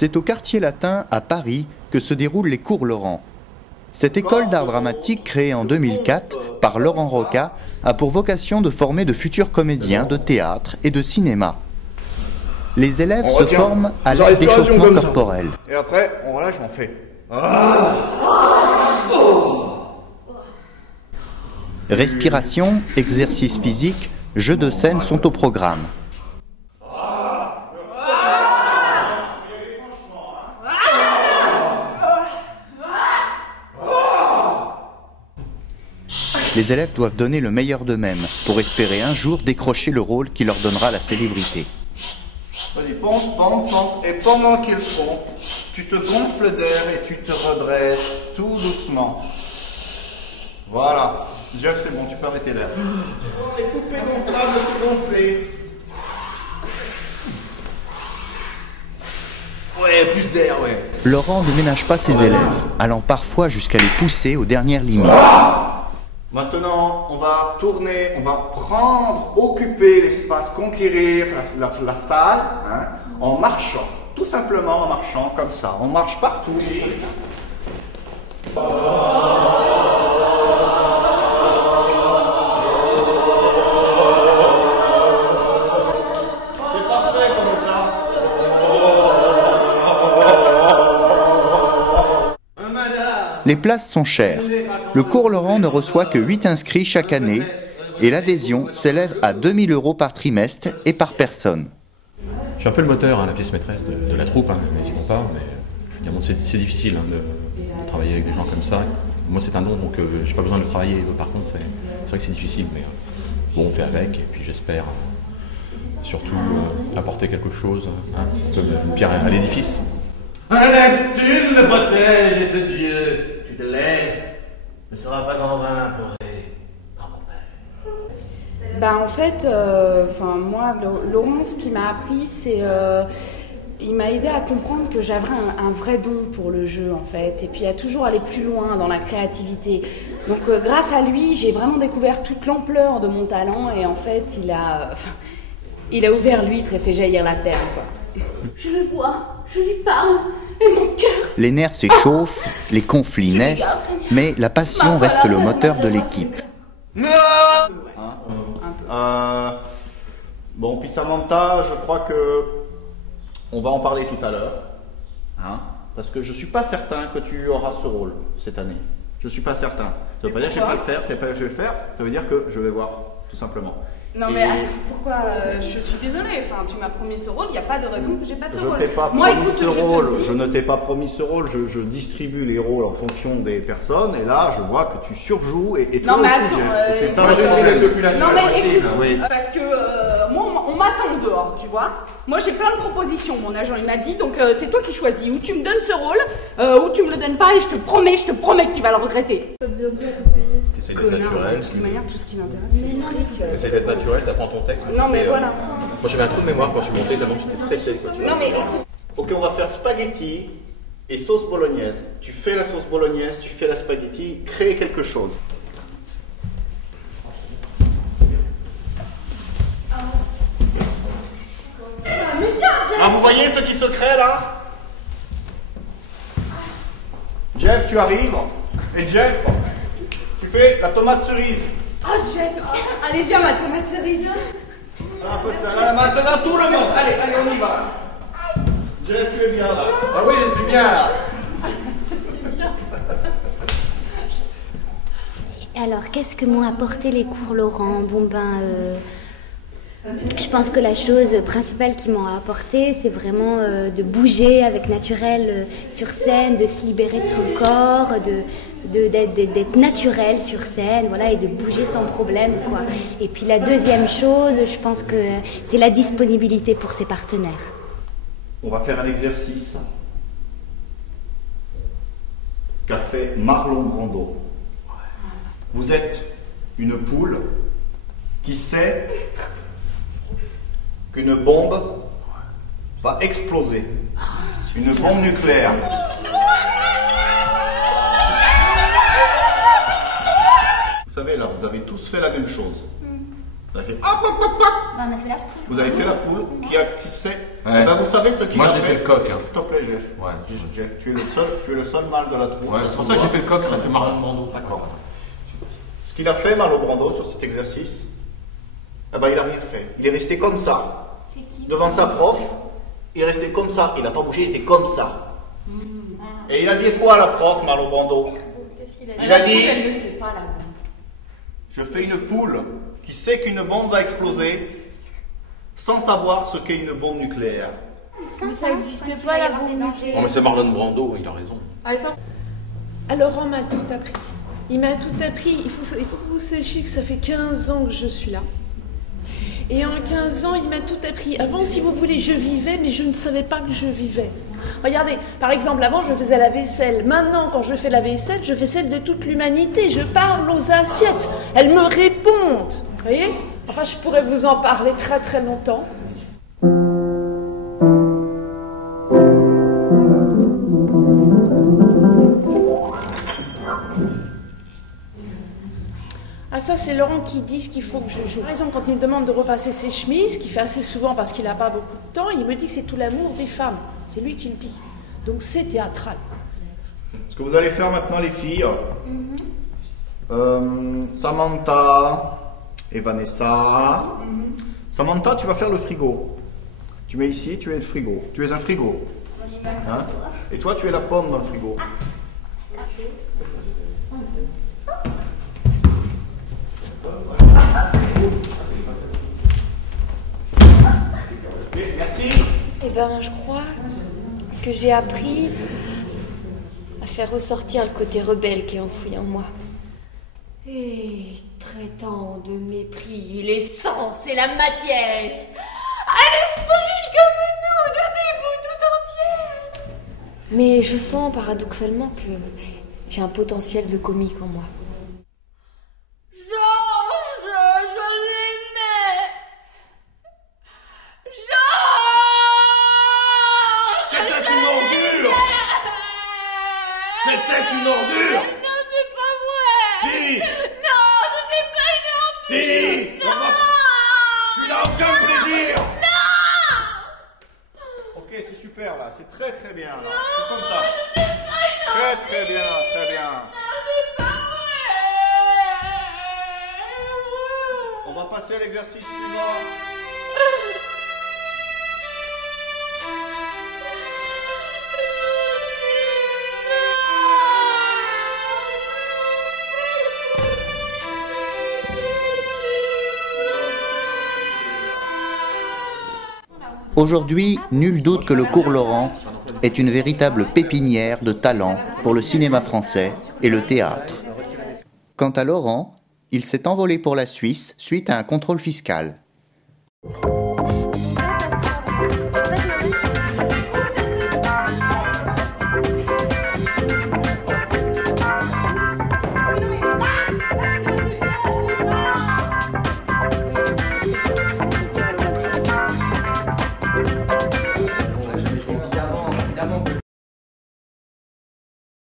C'est au Quartier Latin, à Paris, que se déroulent les cours Laurent. Cette école d'art dramatique, créée en 2004 par Laurent Roca, a pour vocation de former de futurs comédiens de théâtre et de cinéma. Les élèves se forment à l'aide d'échauffements corporels. Et après, on relâche, on fait. Respiration, exercice physique, jeux de scène sont au programme. Les élèves doivent donner le meilleur d'eux-mêmes pour espérer un jour décrocher le rôle qui leur donnera la célébrité. Vas-y, pompe, pompe, pompe. Et pendant qu'ils pompent, tu te gonfles d'air et tu te redresses tout doucement. Voilà. Jeff, c'est bon, tu peux arrêter l'air. Oh, les poupées gonflables se gonfler. Ouais, plus d'air, ouais. Laurent ne ménage pas ses élèves, allant parfois jusqu'à les pousser aux dernières limites. Maintenant, on va tourner, on va prendre, occuper l'espace, conquérir la salle, hein, en marchant. Tout simplement en marchant comme ça. On marche partout. C'est parfait comme ça. Les places sont chères. Le cours Laurent ne reçoit que 8 inscrits chaque année et l'adhésion s'élève à 2000 € par trimestre et par personne. Je suis un peu le moteur, hein, la pièce maîtresse de la troupe, hein, n'hésitons pas, mais évidemment c'est difficile hein, de travailler avec des gens comme ça. Moi c'est un don, donc j'ai pas besoin de le travailler. Par contre, c'est vrai que c'est difficile, mais bon, on fait avec, et puis j'espère surtout apporter quelque chose, hein, comme une pierre à l'édifice. Neptune le protège et ce Dieu, tu te lèves, ne sera pas en vain pleurer par mon père. Bah en fait, moi, Laurent, ce qui m'a appris, c'est... il m'a aidé à comprendre que j'avais un vrai don pour le jeu, en fait, et puis à toujours aller plus loin dans la créativité. Donc grâce à lui, j'ai vraiment découvert toute l'ampleur de mon talent, et en fait, il a ouvert l'huître et fait jaillir la perle, quoi. Je le vois, je lui parle, et mon cœur... Les nerfs s'échauffent, les conflits naissent, mais la passion reste le moteur de l'équipe. Bon, puis Samantha, je crois que on va en parler tout à l'heure, hein, parce que je suis pas certain que tu auras ce rôle cette année. Je suis pas certain. Ça veut pas dire que je vais pas le faire, c'est pas que je vais le faire, ça veut dire que je vais voir, tout simplement. Non mais attends, pourquoi je suis désolée, enfin tu m'as promis ce rôle, il n'y a pas de raison que j'ai pas ce rôle. Je t'ai pas promis ce rôle, je ne t'ai pas promis ce rôle, je distribue les rôles en fonction des personnes, et là je vois que tu surjoues, et toi non, mais aussi, attends, c'est ça. Moi j'essaie d'être le plus naturel non, mais possible. écoute, Oui. parce que moi on m'attend dehors, tu vois. Moi j'ai plein de propositions, mon agent il m'a dit, donc c'est toi qui choisis, ou tu me donnes ce rôle, ou tu me le donnes pas, et je te promets que tu vas le regretter. T'essayes d'être naturel. De toute manière, tout ce qui m'intéresse, c'est le fric. T'essayes d'être naturel, t'apprends ton texte. Non mais voilà. Moi j'avais un trou de mémoire quand je suis monté, tellement j'étais stressé. Quoi, tu vois. Non mais écoute. Ok, on va faire spaghetti et sauce bolognaise. Tu fais la sauce bolognaise, tu fais la spaghetti, crée quelque chose. Ah, vous voyez ce qui se crée là? Jeff, tu arrives. Et Jeff, tu fais la tomate cerise. Oh Jeff, allez viens ma tomate cerise. Un peu de ça. Maintenant tout le monde. Allez, on y va. Jeff, tu es bien là. Ah oui, je suis bien là. Alors, qu'est-ce que m'ont apporté les cours Laurent? Je pense que la chose principale qu'ils m'ont apporté, c'est vraiment de bouger avec naturel sur scène, de se libérer de son corps, d'être naturel sur scène, voilà, et de bouger sans problème, quoi. Et puis la deuxième chose, je pense que c'est la disponibilité pour ses partenaires. On va faire un exercice qu'a fait Marlon Brando. Vous êtes une poule qui sait qu'une bombe va exploser. Une bombe nucléaire. Vous savez, là, vous avez tous fait la même chose. Vous avez fait On a fait la poule. Vous avez fait la poule qui sait. Ouais. Eh ben, vous savez ce qu'il Moi, a j'ai fait le coq, hein. S'il te plaît, Jeff. Ouais. Jeff, tu es le seul mâle de la troupe. Ouais, c'est pour ça que j'ai fait le coq, ça c'est Marlon Brando. D'accord. Ce qu'il a fait, Marlon Brando, sur cet exercice, eh ben, il n'a rien fait. Il est resté comme ça. C'est qui? Devant sa prof, il est resté comme ça. Il n'a pas bougé, il était comme ça. Et il a dit quoi, la prof, Marlon Brando? Il a dit, Elle ne sait pas la bombe. je fais une poule qui sait qu'une bombe va exploser sans savoir ce qu'est une bombe nucléaire. Mais ça n'existait pas la bombe nucléaire. Oh mais c'est Marlon Brando, il a raison. Attends. Alors, Laurent m'a tout appris. Il m'a tout appris. Il faut que vous sachiez que ça fait 15 ans que je suis là. Et en 15 ans, il m'a tout appris. Avant, si vous voulez, je vivais, mais je ne savais pas que je vivais. Regardez, par exemple, avant, je faisais la vaisselle. Maintenant, quand je fais la vaisselle, je fais celle de toute l'humanité. Je parle aux assiettes. Elles me répondent. Vous voyez? Enfin, je pourrais vous en parler très très longtemps. Ah ça c'est Laurent qui dit ce qu'il faut que je joue. Par exemple, quand il me demande de repasser ses chemises, ce qu'il fait assez souvent parce qu'il n'a pas beaucoup de temps, il me dit que c'est tout l'amour des femmes. C'est lui qui le dit. Donc c'est théâtral. Ce que vous allez faire maintenant, les filles, Samantha et Vanessa. Samantha, tu vas faire le frigo. Tu mets ici, tu es le frigo. Tu es un frigo. Hein? Et toi, tu es la pomme dans le frigo. Merci. Eh ben, je crois que j'ai appris à faire ressortir le côté rebelle qui est enfoui en moi. Et traitant de mépris l'essence et la matière, à l'esprit comme nous, donnez-vous tout entière. Mais je sens paradoxalement que j'ai un potentiel de comique en moi. C'était une ordure. C'était une ordure. Non, c'est pas vrai. Si. Non, ce n'est pas une ordure. Si. Tu n'as aucun plaisir. Non. Ok, c'est super là. C'est très très bien là. Je suis content. Très très bien, très bien. On va passer à l'exercice suivant. Aujourd'hui, nul doute que le cours Laurent est une véritable pépinière de talent pour le cinéma français et le théâtre. Quant à Laurent, il s'est envolé pour la Suisse suite à un contrôle fiscal.